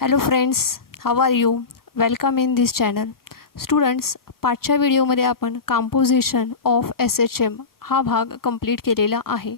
Hello friends, how are you? Welcome in this channel. Students, पाचच्या व्हिडिओमध्ये आपण composition of SHM हा भाग कंप्लीट केलेला आहे.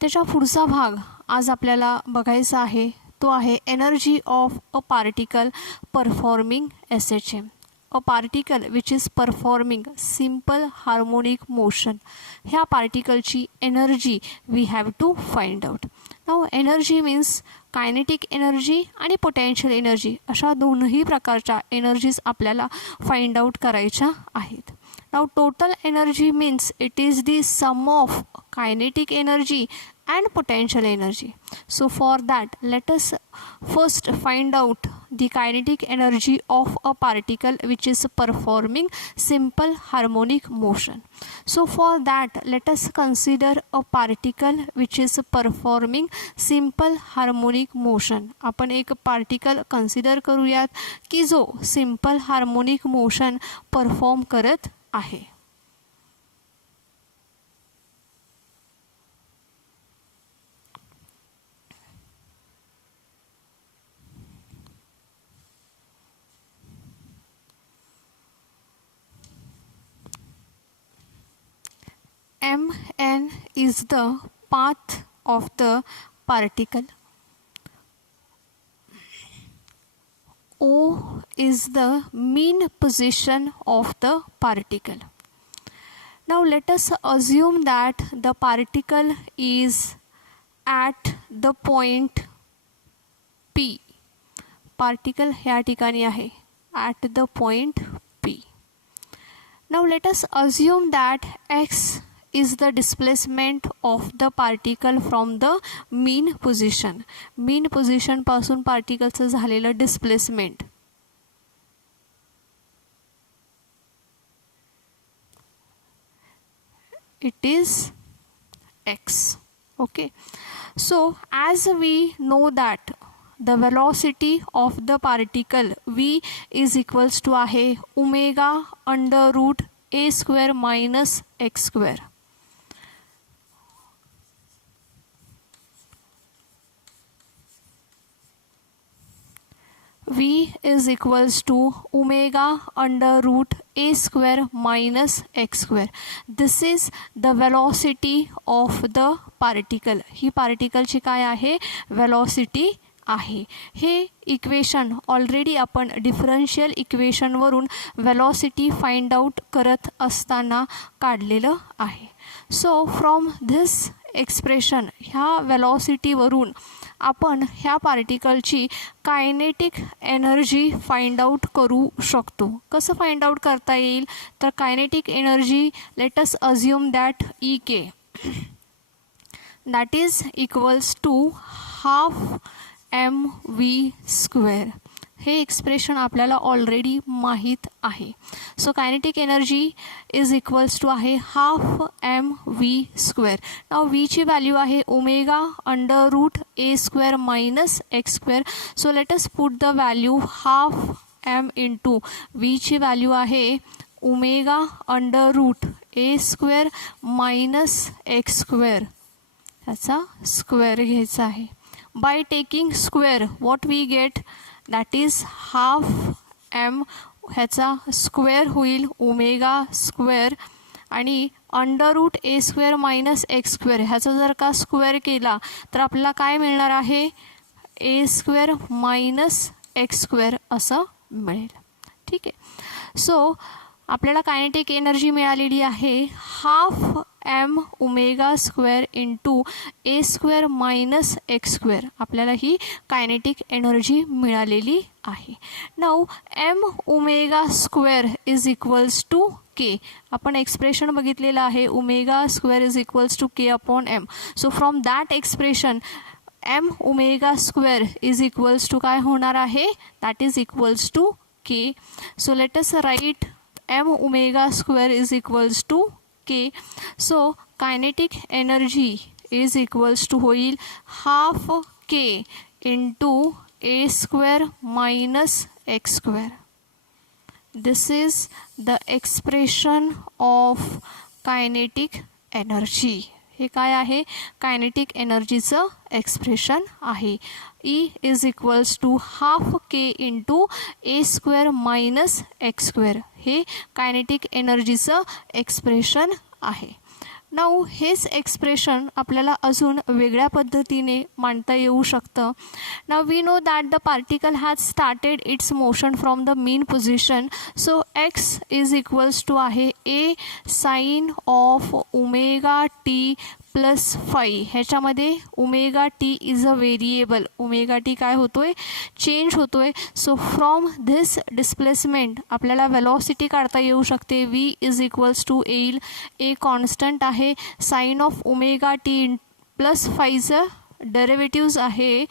त्याचा पुढचा भाग आज आपल्याला बघायचा आहे. तो आहे energy of a particle performing SHM. A particle which is performing simple harmonic motion. ह्या पार्टिकलची energy we have to find out. Now energy means kinetic energy आणि potential energy अशा दोनही प्रकारच्या एनर्जीज आपल्याला फाइंड आउट करायच्या आहेत. Now total energy means it is the sum of kinetic energy and potential energy. So for that, let us first find out the kinetic energy of a particle which is performing simple harmonic motion. So for that, let us consider a particle which is performing simple harmonic motion. आपण एक particle consider करूयात की जो simple harmonic motion perform करत आहे. Mn is the path of the particle. O is the mean position of the particle. Now let us assume that the particle is at the point P. Particle ह्या ठिकाणी आहे at the point P. Now let us assume that x is the displacement of the particle from the mean position. Mean position पासून पार्टिकलचं झालेलं displacement. It is x. Okay. So as we know that the velocity of the particle v is equals to आहे omega under root a square minus x square. v is equals to omega under root a square minus x square. This is the velocity of the particle. ही पार्टिकलची काय आहे? Velocity आहे. हे equation already आपण differential इक्वेशनवरून velocity find out करत असताना काढलेलं आहे. So from this expression ह्या वेलॉसिटीवरून आपण ह्या पार्टिकलची कायनेटिक एनर्जी फाइंड आउट करू शकतो. कसं फाइंड आउट करता येईल? तर kinetic energy let us assume that EK that is equals to half mv square. हे एक्सप्रेशन आपल्याला ऑलरेडी माहीत आहे. So kinetic energy is equals to आहे half mv square. Now v ची व्हॅल्यू आहे omega under root a square minus x square. So let us put the value half m into v ची value आहे omega under root a square minus x square. ह्याचा square घ्यायचा आहे. By taking square what we get, that is half m. ह्याचा square होईल omega square आणि under root a square minus x square. ह्याचा जर का स्क्वेअर केला तर आपल्याला काय मिळणार आहे? a square minus x square असं मिळेल. ठीक आहे. सो आपल्याला कायनेटिक एनर्जी मिळालेली आहे half m omega square into a square minus x square. आपल्याला ही कायनेटिक एनर्जी मिळालेली आहे. Now m omega square is equals to k. आपण एक्सप्रेशन बघितलेलं आहे omega square is equals to k upon m. So from that expression m omega square is equals to काय होणार आहे? That is equals to k. So let us write m omega square is equals to k. So kinetic energy is equals to होईल half k into a square minus x square. This is the expression of kinetic energy. हे काय आहे, kinetic एनर्जीचं expression आहे. E is equals to half K into a square minus x square, हे kinetic एनर्जीचं expression आहे. Now हेच expression आपल्याला अजून वेगळ्या पद्धतीने मांडता येऊ शकतं. Now we know that the particle has started its motion from the mean position. So x is equals to आहे a sine of omega T plus 5. ह्याच्यामध्ये omega t is a variable. Omega T काय होतोय, change होतोय. So from this displacement आपल्याला velocity काढता येऊ शकते. V is equals to येईल ए कॉन्स्टंट आहे sine of omega T plus 5चं डेरिव्हेटिव्ज आहे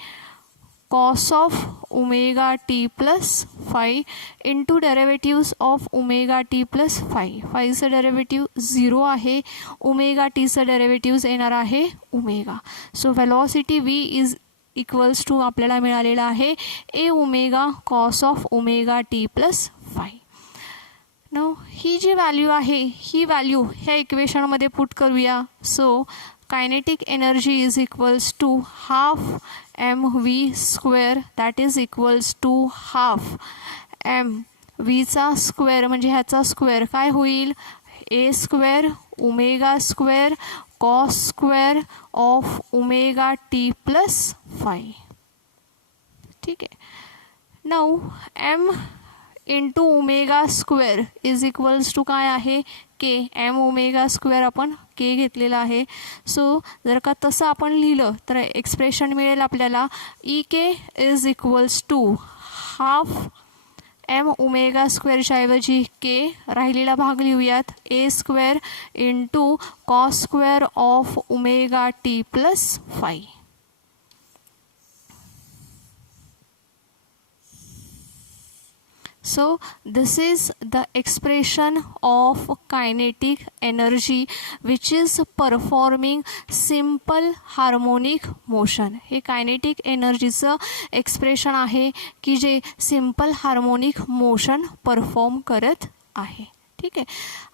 cos of omega T plus 5 into derivatives of omega T plus 5. 5चं डेरिव्हेटिव्ह 0 आहे. ओमेगा टीचं डेरिव्हेटिव्ज येणार आहे omega. So velocity v is equals to आपल्याला मिळालेला आहे a omega cos of omega T plus 5. No ही जी व्हॅल्यू आहे ही व्हॅल्यू ह्या इक्वेशनमध्ये पुट करूया. So kinetic energy is equals to half m v square, that is equals to half m व्हीचा स्क्वेअर म्हणजे ह्याचा स्क्वेअर काय होईल, a square omega square cos square of omega T plus 5. ठीक आहे. Now m into omega square is equals to काय आहे के. M omega square आपण के घेतलेला आहे. सो जर का तसं आपण लिहिलं तर एक्सप्रेशन मिळेल आपल्याला E k is equals to half m omega स्क्वेअरच्या ऐवजी के राहिलेला भाग लिहूयात a square into cos square of omega T plus 5. So this is the expression of kinetic energy which is performing simple harmonic motion. हे kinetic एनर्जीचं expression आहे की जे simple harmonic motion perform करत आहे. ठीक आहे.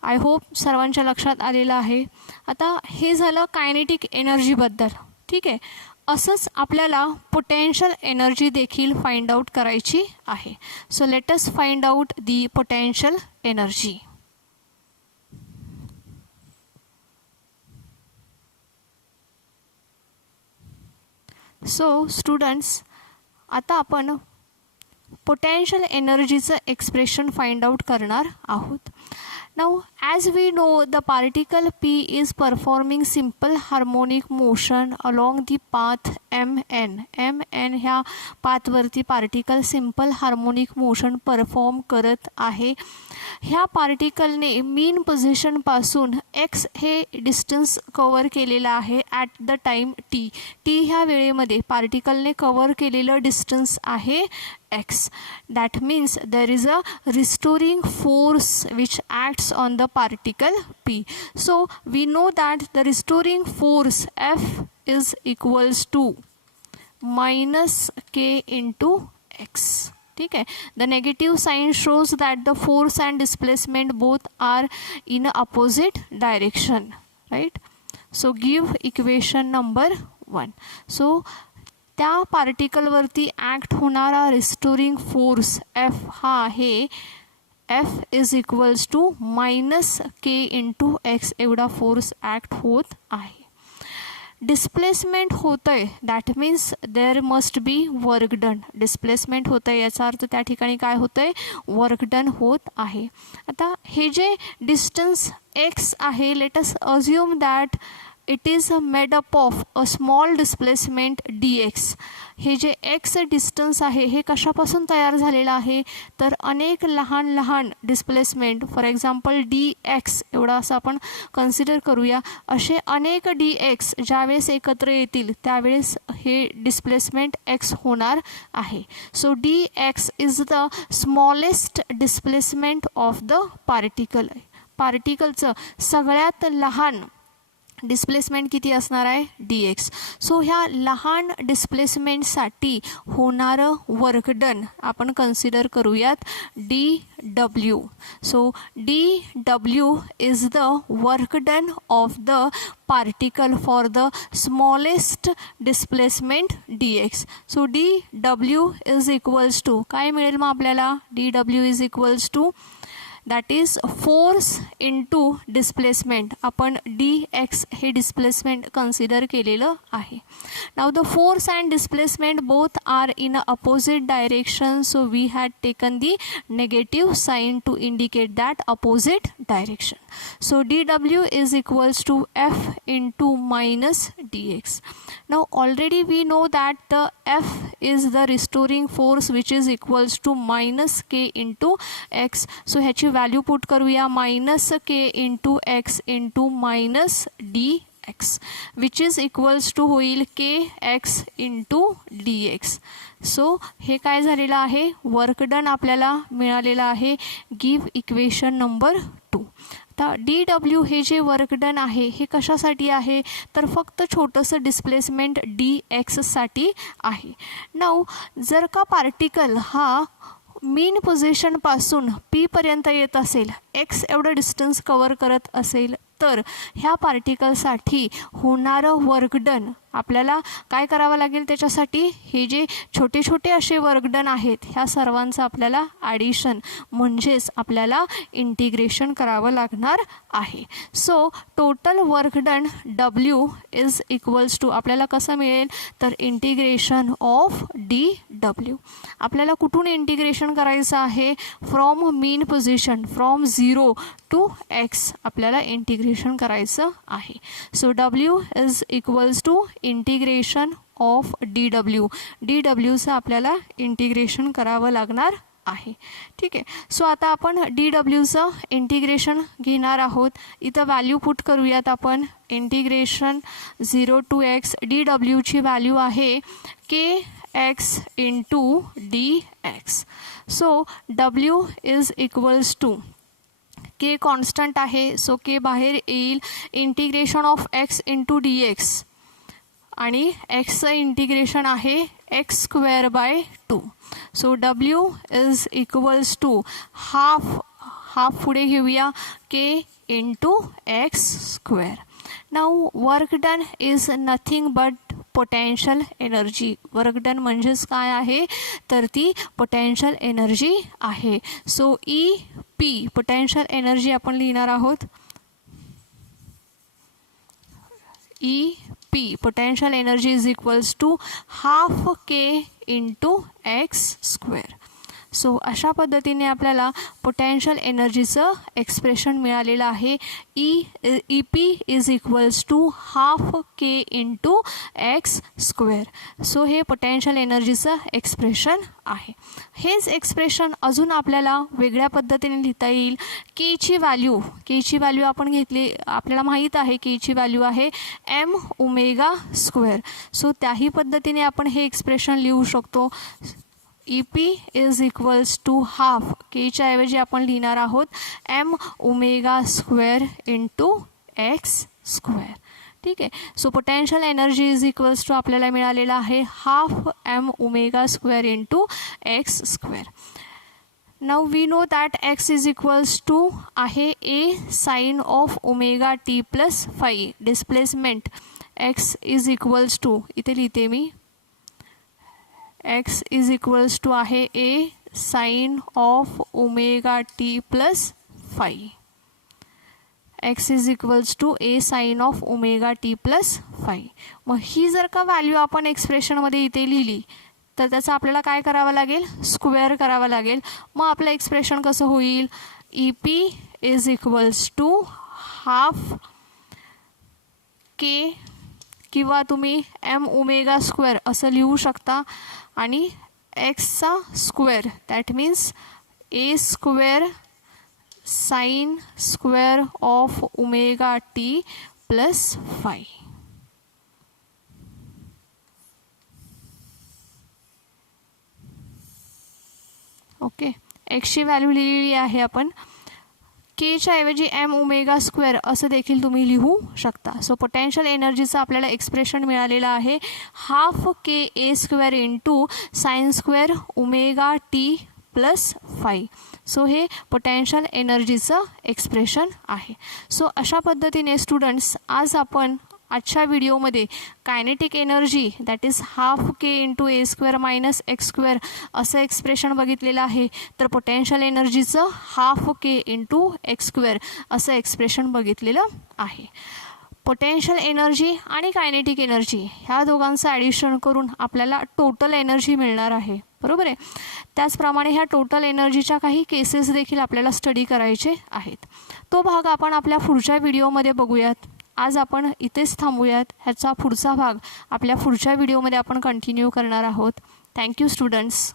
आय होप सर्वांच्या लक्षात आलेलं आहे. आता हे झालं कायनेटिक एनर्जीबद्दल. ठीक आहे. असंच आपल्याला पोटेन्शियल एनर्जी देखील फाइंड आउट करायची आहे. So let us find out the potential energy. So students आता आपण पोटेन्शियल एनर्जीचं एक्सप्रेशन फाइंड आउट करणार आहोत. Now as we know the particle P is performing simple harmonic motion along the path mn. mn ह्या पाथवरती particle simple harmonic motion perform करत आहे. ह्या पार्टिकलने मीन पोझिशनपासून एक्स हे डिस्टन्स कवर केलेलं आहे at the time t. T ह्या वेळेमध्ये पार्टिकलने कवर केलेलं डिस्टन्स आहे x. That means there is a restoring force which acts on the particle P. So we know that the restoring force F is equals to minus k into x. ठीक है. The negative sign shows that the force and displacement both are in opposite direction, right? So give equation number 1. So त्या पार्टिकलवरती act होणारा restoring force F हा आहे F is equals to minus K into X एवढा force act होत आहे. Displacement होतं आहे that means there must be work done. Displacement होतं आहे याचा अर्थ त्या ठिकाणी काय होतं आहे, वर्क डन होत आहे. आता हे जे डिस्टन्स एक्स आहे late us assume that it is made up of a small displacement D x. हे जे एक्स डिस्टन्स आहे हे कशापासून तयार झालेलं आहे तर अनेक लहान लहान displacement for example D x एवढा असं आपण कन्सिडर करूया. असे अनेक डी एक्स ज्यावेळेस एकत्र येतील त्यावेळेस हे डिस्प्लेसमेंट एक्स होणार आहे. So d x is the smallest displacement of the particle. पार्टिकलचं सगळ्यात लहान डिस्प्लेसमेंट किती असणार आहे dx. सो ह्या लहान डिस्प्लेसमेंटसाठी होणारं वर्क डन आपण कन्सिडर करूयात dw. So dw is the work done of the particle for the smallest displacement dx. So dw is equals to काय मिळेल मग आपल्याला dw is equals to that is force into displacement. आपण dx हे displacement consider केलेलं आहे. Now the force and displacement both are in a opposite direction, so we had taken the negative sign to indicate that opposite direction. So dw is equals to f into minus dx. Now already we know that the f is the restoring force which is equals to minus k into x. So ह्याची value put करूया minus K into x into minus d x which is equals to होईल k x into d x. So हे काय झालेलं आहे work done आपल्याला मिळालेलं आहे. Give equation number 2. आता dw हे जे वर्क डन आहे हे कशासाठी आहे तर फक्त छोटंसं डिस्प्लेसमेंट dxसाठी आहे. नाऊ जर का पार्टिकल हा मीन पोझिशनपासून पी पर्यंत येत असेल, एक्स एवढं डिस्टन्स कवर करत असेल तर ह्या पार्टिकलसाठी होणारं वर्क डन आपल्याला काय करावं लागेल त्याच्यासाठी हे जे छोटे छोटे असे वर्क डन आहेत ह्या सर्वांचं आपल्याला ॲडिशन म्हणजेच आपल्याला इंटिग्रेशन करावं लागणार आहे. So total work done W is equals to आपल्याला कसं मिळेल तर इंटिग्रेशन ऑफ dw. आपल्याला कुठून इंटिग्रेशन करायचं आहे from mean position from 0 to x आपल्याला इंटिग्रेशन करायचं आहे. So w is equals to integration of dwचं आपल्याला इंटिग्रेशन करावं लागणार आहे. ठीक आहे. सो आता आपण dwचं इंटिग्रेशन घेणार आहोत. इथं व्हॅल्यू पुट करूयात आपण इंटिग्रेशन 0 टू x. dwची व्हॅल्यू आहे k x into d x. So w is equals to k constant आहे सो के बाहेर येईल. Integration of x into d x आणि एक्सचं इंटिग्रेशन आहे x square by 2. So w is equals to half पुढे घेऊया k into x square. Now work done is nothing but potential energy. Work done म्हणजेच काय आहे तर ती पोटेन्शियल एनर्जी आहे. So E P potential energy आपण लिहिणार आहोत. E P potential energy is equals to half K into x square. So अशा पद्धतीने आपल्याला पोटेन्शियल एनर्जीचं एक्सप्रेशन मिळालेलं आहे. E P is equals to half K into x square. So हे पोटेन्शियल एनर्जीचं एक्सप्रेशन आहे. हेच एक्सप्रेशन अजून आपल्याला वेगळ्या पद्धतीने लिहिता येईल. केची व्हॅल्यू आपण घेतली आपल्याला माहीत आहे केची व्हॅल्यू आहे एम ओमेगा स्क्वेअर. सो त्याही पद्धतीने आपण हे एक्सप्रेशन लिहू शकतो. E P is equals to half केच्या ऐवजी आपण लिहिणार आहोत m omega square into x square. ठीक आहे. So potential energy is equals to आपल्याला मिळालेला आहे half m omega square into x square. Now we know that x is equals to आहे a sine of omega T plus 5. Displacement x is equals to इथे लिहिते मी x is equals to आहे a sine of omega T plus 5. X is equals to A sine of omega T plus 5. मग ही जर का value आपण एक्सप्रेशनमध्ये इथे लिहिली तर त्याचं आपल्याला काय करावं लागेल स्क्वेअर करावं लागेल. मग आपलं एक्सप्रेशन कसं होईल E P is equals to half k किंवा तुम्ही एम ओमेगा स्क्वेअर असं लिहू शकता आणि एक्सचा square that means a square sine square of omega T plus 5. Okay. एक्सची व्हॅल्यू लिहिलेली आहे आपण केच्या ऐवजी एम ओमेगा स्क्वेअर असं देखील तुम्ही लिहू शकता. सो पोटेन्शियल एनर्जीचं आपल्याला एक्सप्रेशन मिळालेलं आहे half k a square into sine square omega T plus 5. So हे पोटेन्शियल एनर्जीचं एक्सप्रेशन आहे. सो अशा पद्धतीने स्टुडंट्स आज आपण आजच्या व्हिडिओमध्ये kinetic energy that is half K into a square minus x square असं एक्सप्रेशन बघितलेलं आहे. तर पोटेन्शियल एनर्जीचं हाफ के इंटू एक्स स्क्वेअर असं एक्सप्रेशन बघितलेलं आहे. पोटेन्शियल एनर्जी आणि कायनेटिक एनर्जी ह्या दोघांचं ॲडिशन करून आपल्याला टोटल एनर्जी मिळणार आहे, बरोबर आहे. त्याचप्रमाणे ह्या टोटल एनर्जीच्या काही केसेस देखील आपल्याला स्टडी करायचे आहेत. तो भाग आपण आपल्या पुढच्या व्हिडिओमध्ये बघूयात. आज आपण इथेच थांबूयात. ह्याचा पुढचा भाग आपल्या पुढच्या व्हिडिओमध्ये आपण कंटिन्यू करणार आहोत. Thank you students.